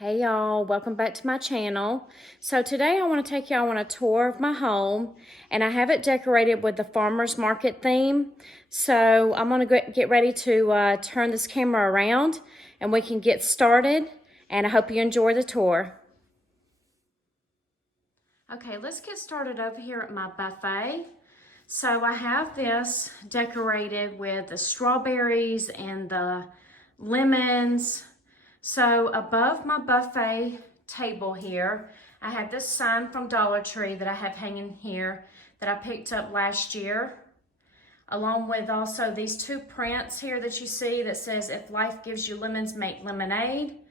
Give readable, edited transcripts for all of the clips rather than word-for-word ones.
Hey y'all, welcome back to my channel. So today I want to take y'all on a tour of my home, and I have it decorated with the farmer's market theme. So I'm going to get ready to turn this camera around and we can get started, and I hope you enjoy the tour. Okay, let's get started over here at my buffet. So I have this decorated with the strawberries and the lemons. So above my buffet table here, I have this sign from Dollar Tree that I have hanging here that I picked up last year, along with also these two prints here that you see that says, "If life gives you lemons, make lemonade,"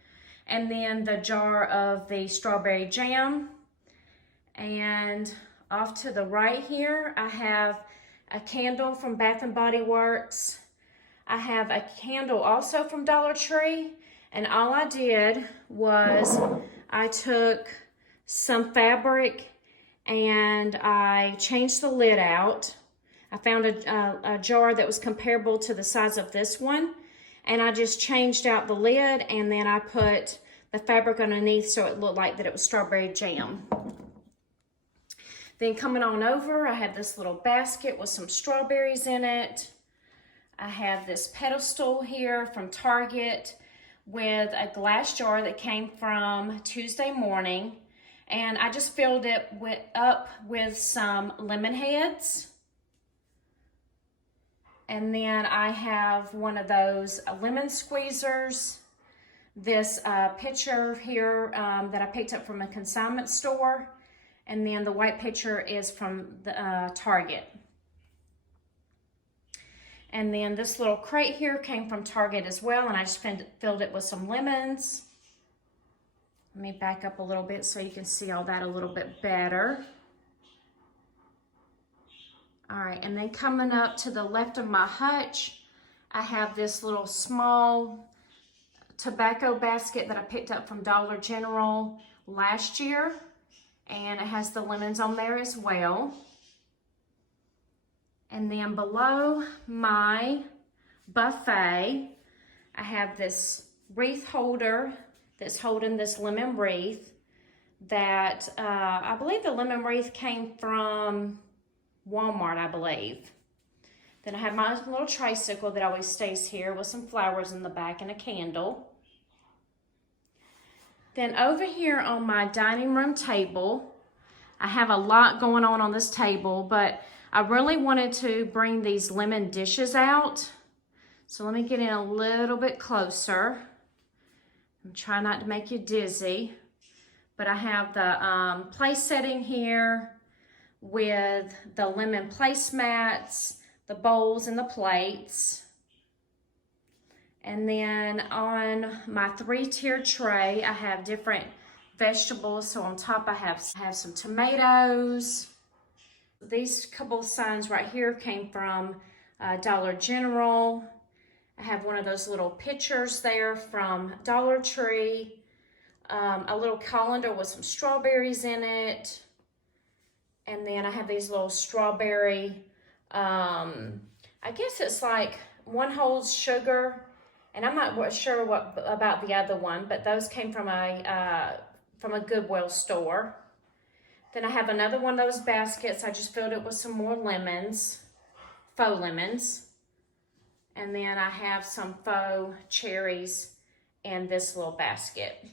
and then the jar of the strawberry jam. And off to the right here, I have a candle from Bath and Body Works. I have a candle also from Dollar Tree. And all I did was I took some fabric and I changed the lid out. I found a jar that was comparable to the size of this one. And I just changed out the lid, and then I put the fabric underneath so it looked like that it was strawberry jam. Then coming on over, I have this little basket with some strawberries in it. I have this pedestal here from Target with a glass jar that came from Tuesday Morning, and I just filled it up with some lemon heads. And then I have one of those lemon squeezers. This pitcher here that I picked up from a consignment store, and then the white pitcher is from the Target. And then this little crate here came from Target as well, and I just filled it with some lemons. Let me back up a little bit so you can see all that a little bit better. All right, and then coming up to the left of my hutch, I have this little small tobacco basket that I picked up from Dollar General last year, and it has the lemons on there as well. And then below my buffet, I have this wreath holder that's holding this lemon wreath that I believe the lemon wreath came from Walmart, I believe. Then I have my little tricycle that always stays here with some flowers in the back and a candle. Then over here on my dining room table, I have a lot going on this table, but I really wanted to bring these lemon dishes out. So let me get in a little bit closer. I'm trying not to make you dizzy. But I have the place setting here with the lemon placemats, the bowls and the plates. And then on my 3-tiered tray, I have different vegetables. So on top I have some tomatoes. These couple of signs right here came from Dollar General. I have one of those little pictures there from Dollar Tree. A little colander with some strawberries in it. And then I have these little strawberry, I guess it's like one holds sugar, and I'm not sure about the other one, but those came from a Goodwill store. Then I have another one of those baskets. I just filled it with some more lemons, faux lemons. And then I have some faux cherries in this little basket.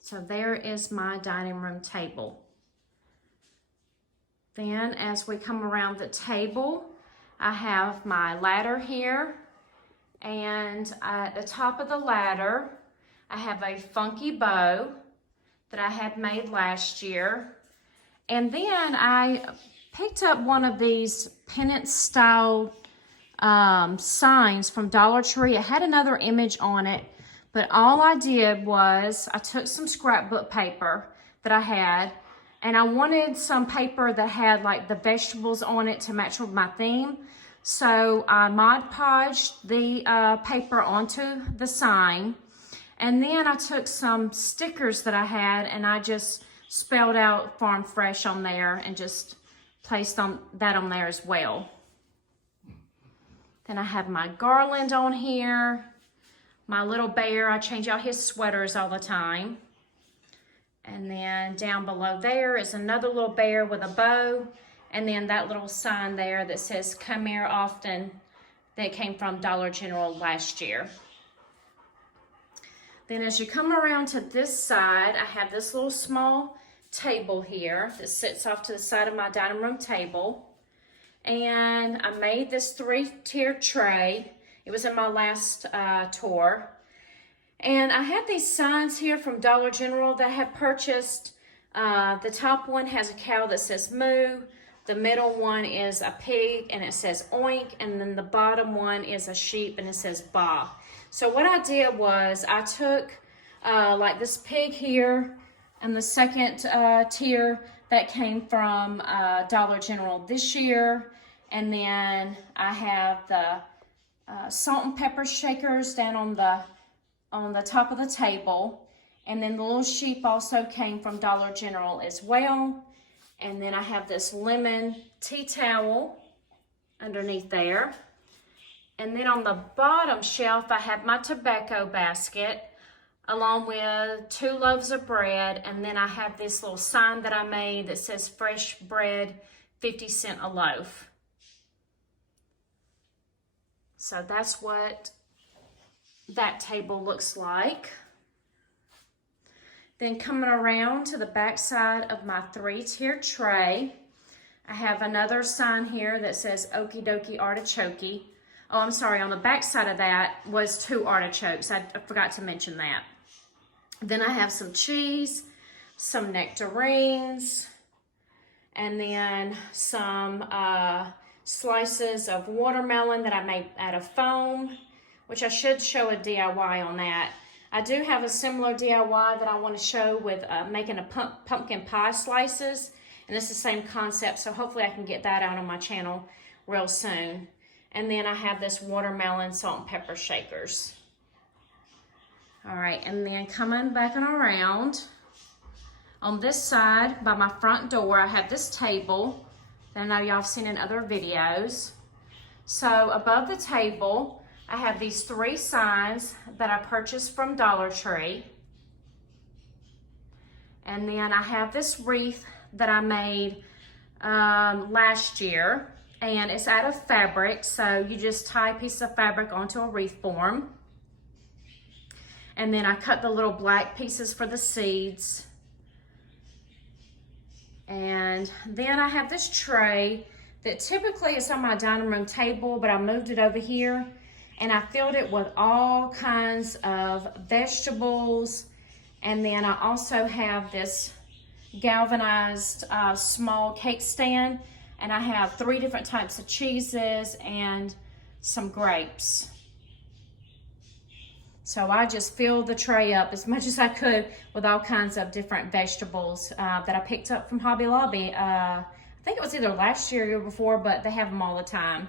So there is my dining room table. Then as we come around the table, I have my ladder here. And at the top of the ladder, I have a funky bow that I had made last year. And then I picked up one of these pennant style signs from Dollar Tree. It had another image on it, but all I did was I took some scrapbook paper that I had, and I wanted some paper that had like the vegetables on it to match with my theme. So I Mod Podged the paper onto the sign. And then I took some stickers that I had, and I just spelled out Farm Fresh on there and just placed that on there as well. Then I have my garland on here. My little bear, I change out his sweaters all the time. And then down below there is another little bear with a bow. And then that little sign there that says, "Come here often," that came from Dollar General last year. Then as you come around to this side, I have this little small table here that sits off to the side of my dining room table. And I made this 3-tier tray. It was in my last tour. And I have these signs here from Dollar General that I have purchased. The top one has a cow that says moo. The middle one is a pig and it says oink. And then the bottom one is a sheep and it says ba. So what I did was I took like this pig here and the second tier that came from Dollar General this year. And then I have the salt and pepper shakers down on the top of the table. And then the little sheep also came from Dollar General as well. And then I have this lemon tea towel underneath there. And then on the bottom shelf, I have my tobacco basket along with 2 loaves of bread. And then I have this little sign that I made that says fresh bread, 50 cents a loaf. So that's what that table looks like. Then coming around to the back side of my 3-tier tray, I have another sign here that says Okie Dokie Artichoke. Oh, I'm sorry, on the back side of that was 2 artichokes. I forgot to mention that. Then I have some cheese, some nectarines, and then some slices of watermelon that I made out of foam, which I should show a DIY on that. I do have a similar DIY that I want to show with making a pumpkin pie slices, and it's the same concept, so hopefully I can get that out on my channel real soon. And then I have this watermelon salt and pepper shakers. All right, and then coming back and around, on this side by my front door, I have this table that I know y'all have seen in other videos. So above the table, I have these 3 signs that I purchased from Dollar Tree. And then I have this wreath that I made last year. And it's out of fabric, so you just tie a piece of fabric onto a wreath form. And then I cut the little black pieces for the seeds. And then I have this tray that typically is on my dining room table, but I moved it over here. And I filled it with all kinds of vegetables. And then I also have this galvanized small cake stand. And I have 3 different types of cheeses and some grapes. So I just filled the tray up as much as I could with all kinds of different vegetables that I picked up from Hobby Lobby. I think it was either last year or year before, but they have them all the time.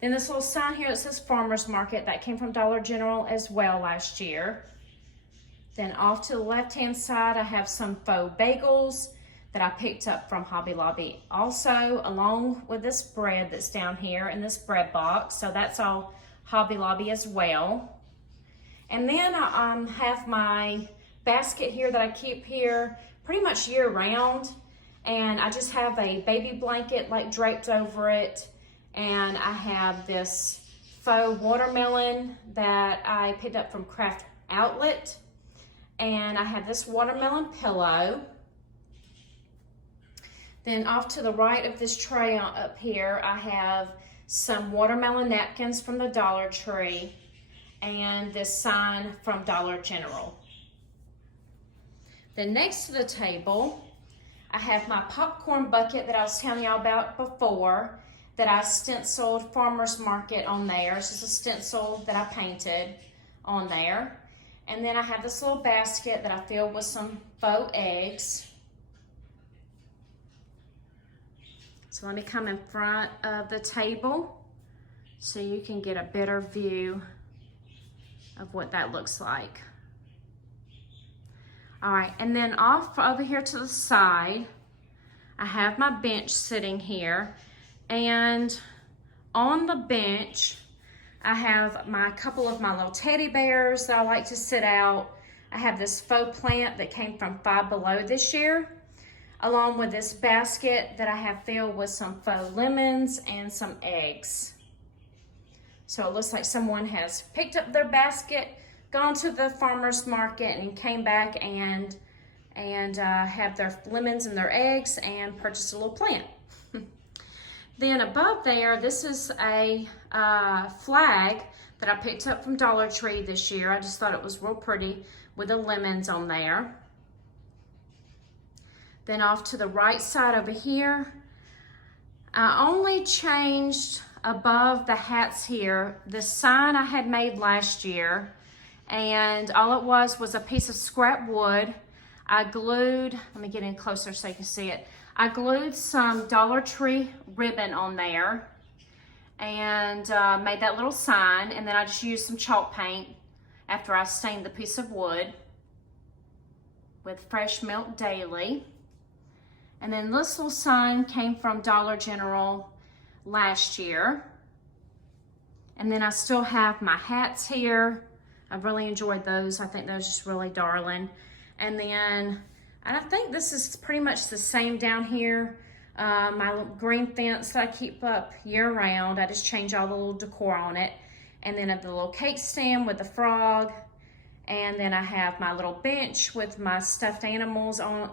Then this little sign here that says Farmer's Market, that came from Dollar General as well last year. Then off to the left-hand side, I have some faux bagels that I picked up from Hobby Lobby also, along with this bread that's down here in this bread box. So that's all Hobby Lobby as well. And then I have my basket here that I keep here pretty much year round. And I just have a baby blanket like draped over it. And I have this faux watermelon that I picked up from Craft Outlet. And I have this watermelon pillow. Then off to the right of this tray up here, I have some watermelon napkins from the Dollar Tree and this sign from Dollar General. Then next to the table, I have my popcorn bucket that I was telling y'all about before that I stenciled Farmer's Market on there. It's just a stencil that I painted on there. And then I have this little basket that I filled with some faux eggs. So let me come in front of the table so you can get a better view of what that looks like. All right, and then off over here to the side, I have my bench sitting here, and on the bench, I have my couple of my little teddy bears that I like to sit out. I have this faux plant that came from Five Below this year, along with this basket that I have filled with some faux lemons and some eggs. So it looks like someone has picked up their basket, gone to the farmer's market, and came back and have their lemons and their eggs and purchased a little plant. Then above there, this is a flag that I picked up from Dollar Tree this year. I just thought it was real pretty with the lemons on there. Then off to the right side over here, I only changed above the hats here. The sign I had made last year, and all it was a piece of scrap wood. I glued, let me get in closer so you can see it. I glued some Dollar Tree ribbon on there and made that little sign, and then I just used some chalk paint after I stained the piece of wood with Fresh Milk Daily. And then this little sign came from Dollar General last year. And then I still have my hats here. I've really enjoyed those. I think those are just really darling. And then, and I think this is pretty much the same down here. My green fence that I keep up year round. I just change all the little decor on it. And then the little cake stand with the frog. And then I have my little bench with my stuffed animals on,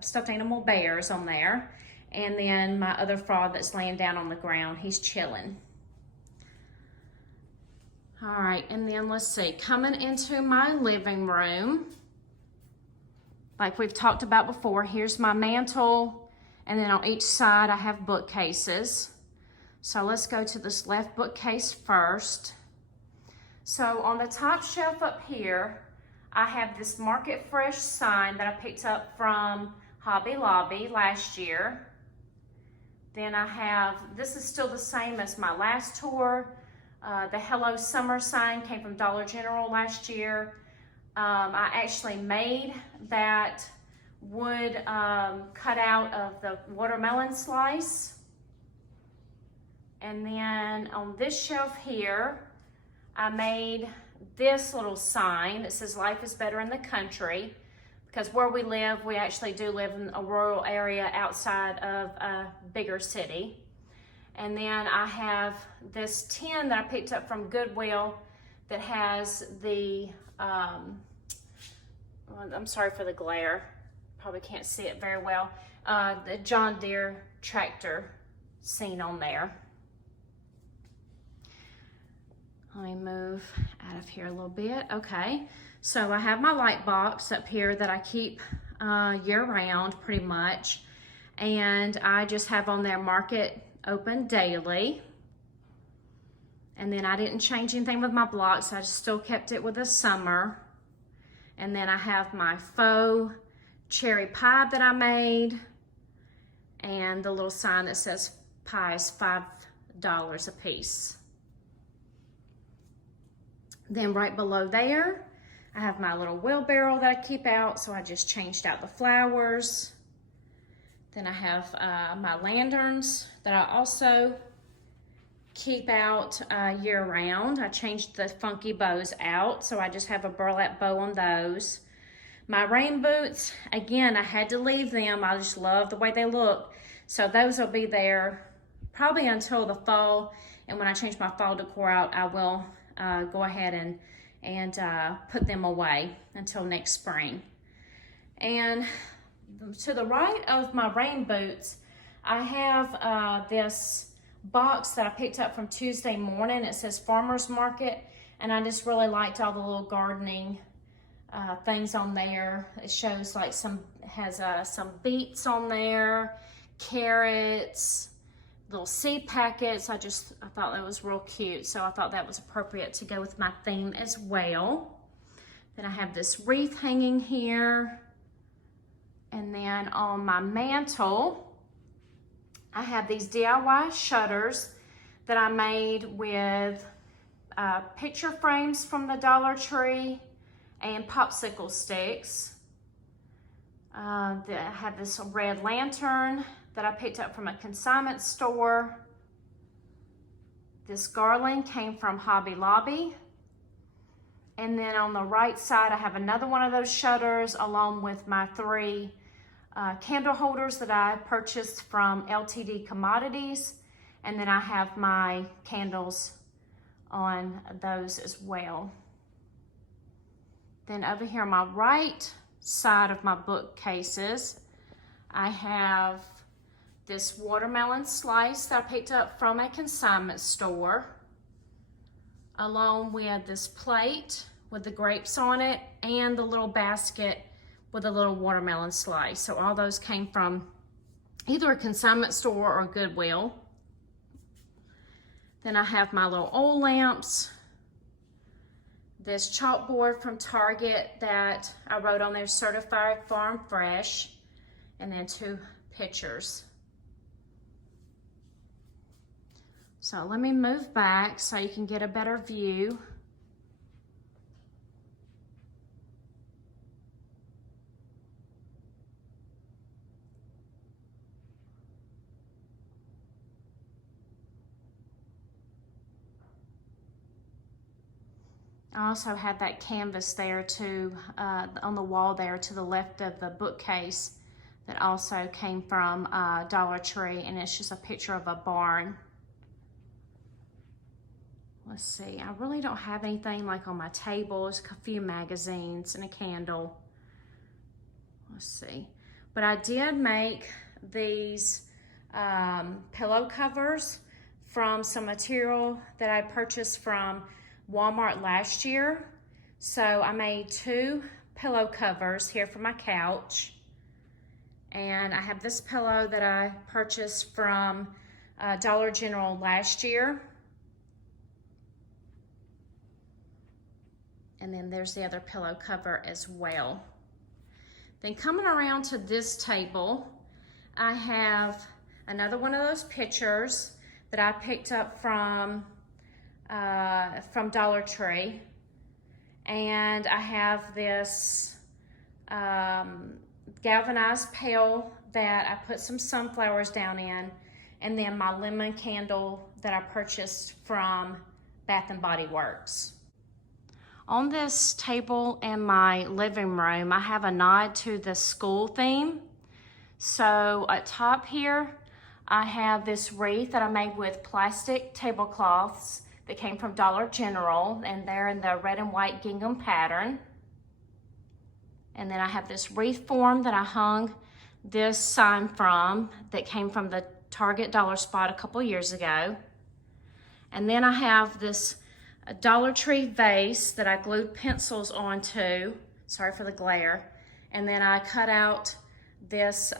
stuffed animal bears on there. And then my other frog that's laying down on the ground. He's chilling. All right, and then let's see, coming into my living room, like we've talked about before, here's my mantle, and then on each side I have bookcases. So let's go to this left bookcase first. So on the top shelf up here, I have this Market Fresh sign that I picked up from Hobby Lobby last year. Then I have, this is still the same as my last tour. The Hello Summer sign came from Dollar General last year. I actually made that wood cut out of the watermelon slice. And then on this shelf here, I made this little sign that says life is better in the country, because where we live, we actually do live in a rural area outside of a bigger city. And then I have this tin that I picked up from Goodwill that has the, I'm sorry for the glare, probably can't see it very well, the John Deere tractor scene on there. Let me move out of here a little bit. Okay, so I have my light box up here that I keep year round pretty much. And I just have on there Market Open Daily. And then I didn't change anything with my blocks. I just still kept it with the summer. And then I have my faux cherry pie that I made. And the little sign that says pie is $5 a piece. Then right below there, I have my little wheelbarrow that I keep out, so I just changed out the flowers. Then I have my lanterns that I also keep out year round. I changed the funky bows out, so I just have a burlap bow on those. My rain boots, again, I had to leave them. I just love the way they look. So those will be there probably until the fall, and when I change my fall decor out, I will go ahead and put them away until next spring. And to the right of my rain boots, I have this box that I picked up from Tuesday morning. It says Farmer's Market, and I just really liked all the little gardening things on there. It shows like has some beets on there, carrots, little seed packets. I thought that was real cute, so I thought that was appropriate to go with my theme as well. Then I have this wreath hanging here. And then on my mantle, I have these DIY shutters that I made with picture frames from the Dollar Tree and popsicle sticks. I have this red lantern that I picked up from a consignment store. This garland came from Hobby Lobby. And then on the right side, I have another one of those shutters along with my 3 candle holders that I purchased from LTD Commodities. And then I have my candles on those as well. Then over here on my right side of my bookcases, I have this watermelon slice that I picked up from a consignment store, along with this plate with the grapes on it and the little basket with a little watermelon slice. So all those came from either a consignment store or Goodwill. Then I have my little oil lamps, this chalkboard from Target that I wrote on there, Certified Farm Fresh, and then 2 pictures. So let me move back so you can get a better view. I also had that canvas there too, on the wall there to the left of the bookcase, that also came from Dollar Tree, and it's just a picture of a barn. Let's see, I really don't have anything like on my table. It's a few magazines and a candle. Let's see. But I did make these pillow covers from some material that I purchased from Walmart last year. So I made 2 pillow covers here for my couch. And I have this pillow that I purchased from Dollar General last year. And then there's the other pillow cover as well. Then coming around to this table, I have another one of those pictures that I picked up from Dollar Tree. And I have this galvanized pail that I put some sunflowers down in, and then my lemon candle that I purchased from Bath and Body Works. On this table in my living room, I have a nod to the school theme. So at top here, I have this wreath that I made with plastic tablecloths that came from Dollar General, and they're in the red and white gingham pattern. And then I have this wreath form that I hung this sign from that came from the Target Dollar Spot a couple years ago. And then I have this Dollar Tree vase that I glued pencils onto, sorry for the glare, and then I cut out this,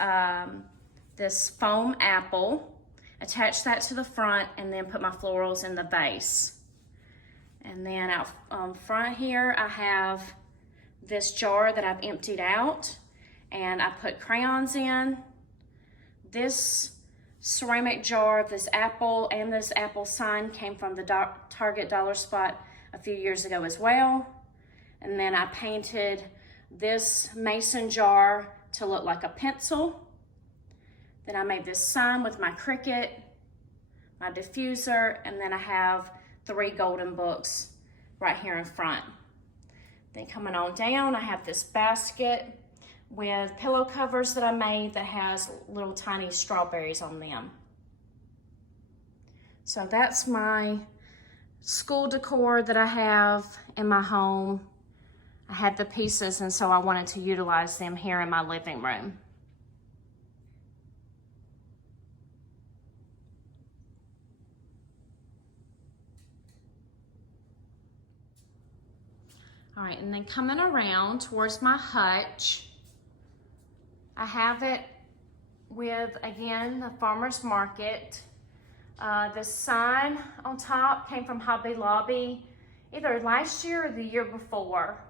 this foam apple, attached that to the front, and then put my florals in the vase. And then out front here, I have this jar that I've emptied out, and I put crayons in. This ceramic jar of this apple and this apple sign came from the Target Dollar Spot a few years ago as well. And then I painted this mason jar to look like a pencil. Then I made this sign with my Cricut, my diffuser, and then I have 3 golden books right here in front. Then coming on down, I have this basket with pillow covers that I made that has little tiny strawberries on them. So that's my school decor that I have in my home. I had the pieces, and so I wanted to utilize them here in my living room. All right, and then coming around towards my hutch, I have it with, again, the farmer's market. The sign on top came from Hobby Lobby either last year or the year before.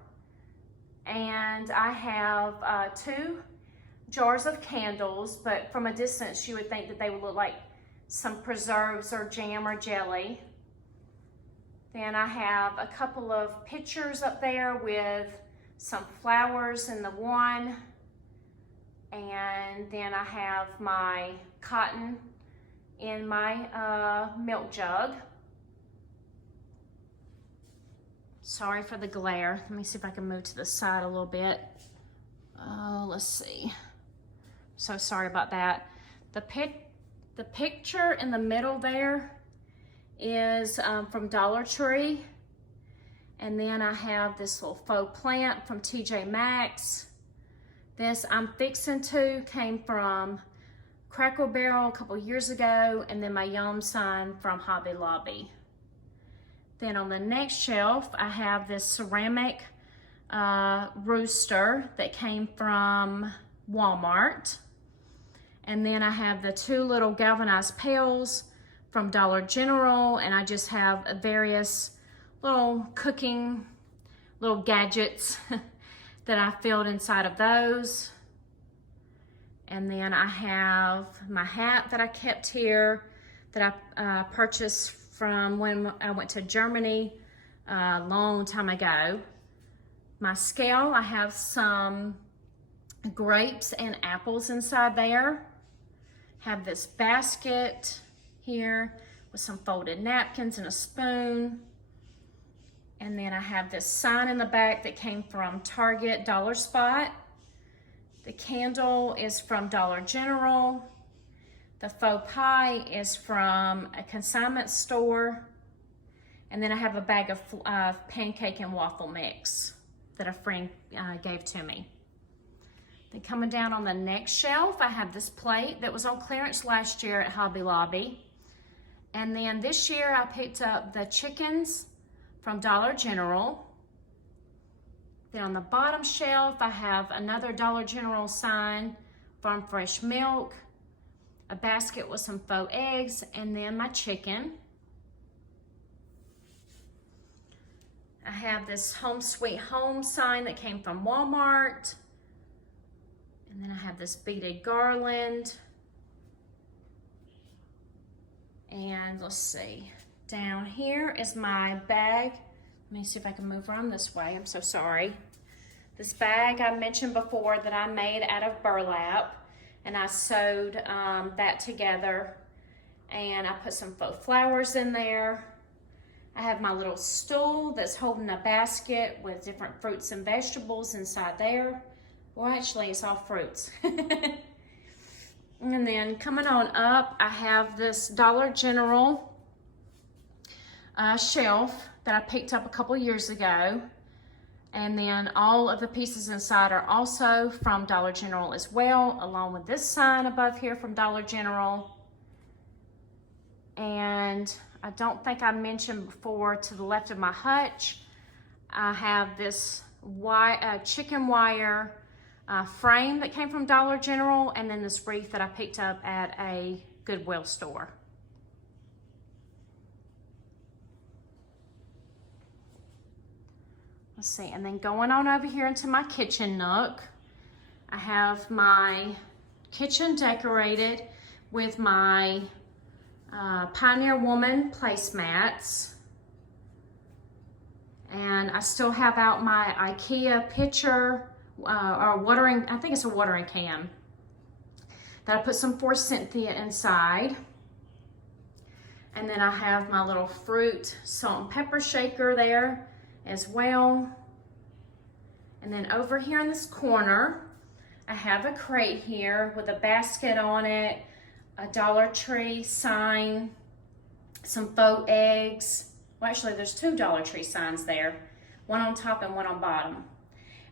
And I have 2 jars of candles, but from a distance you would think that they would look like some preserves or jam or jelly. Then I have a couple of pictures up there with some flowers in the one. And then I have my cotton in my milk jug. Sorry for the glare. Let me see if I can move to the side a little bit. Oh, let's see. So sorry about that. The picture in the middle there is from Dollar Tree. And then I have this little faux plant from TJ Maxx. This I'm fixing to came from Cracker Barrel a couple years ago, and then my Yum sign from Hobby Lobby. Then on the next shelf, I have this ceramic rooster that came from Walmart. And then I have the two little galvanized pails from Dollar General, and I just have various little cooking, little gadgets that I filled inside of those. And then I have my hat that I kept here that I purchased from when I went to Germany a long time ago. My scale, I have some grapes and apples inside there. Have this basket here with some folded napkins and a spoon. And then I have this sign in the back that came from Target Dollar Spot. The candle is from Dollar General. The faux pie is from a consignment store. And then I have a bag of pancake and waffle mix that a friend gave to me. Then coming down on the next shelf, I have this plate that was on clearance last year at Hobby Lobby. And then this year I picked up the chickens from Dollar General. Then on the bottom shelf, I have another Dollar General sign, Farm Fresh Milk, a basket with some faux eggs, and then my chicken. I have this Home Sweet Home sign that came from Walmart. And then I have this beaded garland. And let's see, down here is my bag. Let me see if I can move around this way. I'm so sorry. This bag I mentioned before that I made out of burlap, and I sewed that together, and I put some faux flowers in there. I have my little stool that's holding a basket with different fruits and vegetables inside there. Well, actually, it's all fruits. And then coming on up, I have this Dollar General shelf that I picked up a couple years ago. And then all of the pieces inside are also from Dollar General as well, along with this sign above here from Dollar General. And I don't think I mentioned before, to the left of my hutch, I have this chicken wire frame that came from Dollar General, and then this wreath that I picked up at a Goodwill store. Let's see, and then going on over here into my kitchen nook, I have my kitchen decorated with my Pioneer Woman placemats. And I still have out my IKEA pitcher, or watering, I think it's a watering can, that I put some Forsythia inside. And then I have my little fruit salt and pepper shaker there as well. And then over here in this corner, I have a crate here with a basket on it, a Dollar Tree sign, some faux eggs. Well, actually, there's two Dollar Tree signs there, one on top and one on bottom.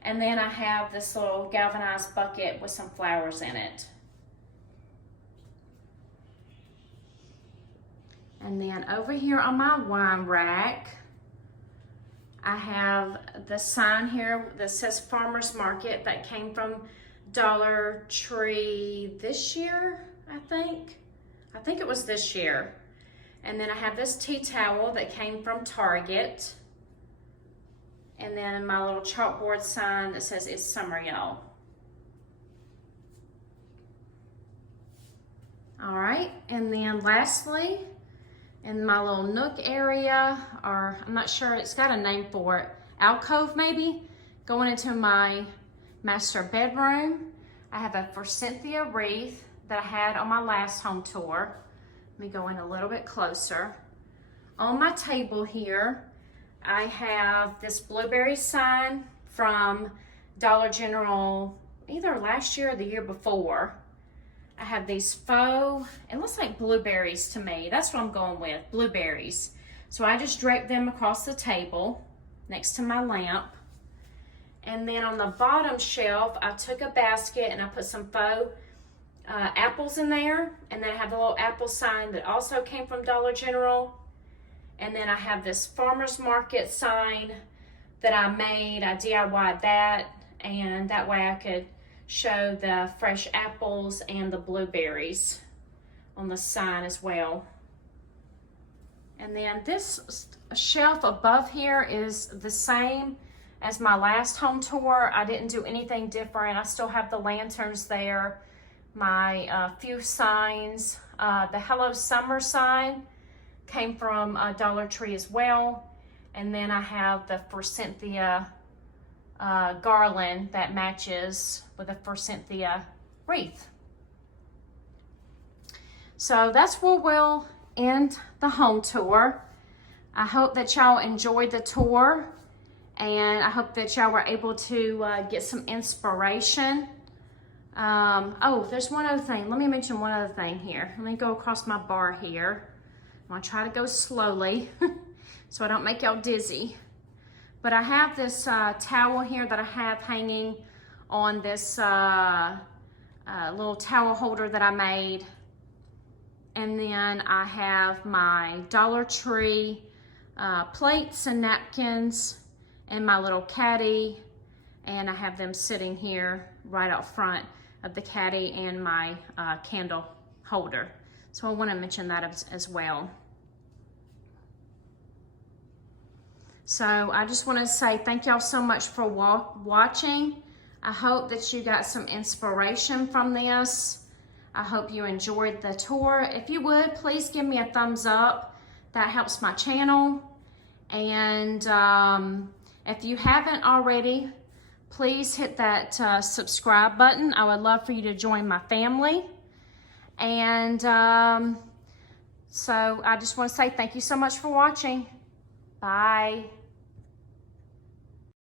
And then I have this little galvanized bucket with some flowers in it. And then over here on my wine rack, I have the sign here that says Farmer's Market that came from Dollar Tree this year, I think. I think it was this year. And then I have this tea towel that came from Target. And then my little chalkboard sign that says it's summer, y'all. All right, and then lastly, in my little nook area, or I'm not sure, it's got a name for it, alcove maybe, going into my master bedroom, I have a Forsythia wreath that I had on my last home tour. Let me go in a little bit closer. On my table here, I have this blueberry sign from Dollar General either last year or the year before. I have these faux, it looks like blueberries to me. That's what I'm going with, blueberries. So I just draped them across the table next to my lamp. And then on the bottom shelf, I took a basket and I put some faux apples in there. And then I have the little apple sign that also came from Dollar General. And then I have this farmer's market sign that I made. I DIY'd that, and that way I could show the fresh apples and the blueberries on the sign as well. And then this shelf above here is the same as my last home tour. I didn't do anything different. I still have the lanterns there, my few signs. The Hello Summer sign came from Dollar Tree as well. And then I have the forsythia garland that matches with a forsythia wreath. So that's where we'll end the home tour. I hope that y'all enjoyed the tour, and I hope that y'all were able to get some inspiration. Oh, there's one other thing. Let me mention one other thing here. Let me go across my bar here. I'm gonna try to go slowly so I don't make y'all dizzy. But I have this towel here that I have hanging on this little towel holder that I made. And then I have my Dollar Tree plates and napkins and my little caddy. And I have them sitting here right out front of the caddy and my candle holder. So I want to mention that as well. So I just want to say thank y'all so much for watching. I hope that you got some inspiration from this. I hope you enjoyed the tour. If you would, please give me a thumbs up. That helps my channel. And if you haven't already, please hit that subscribe button. I would love for you to join my family. And so I just want to say thank you so much for watching. Bye.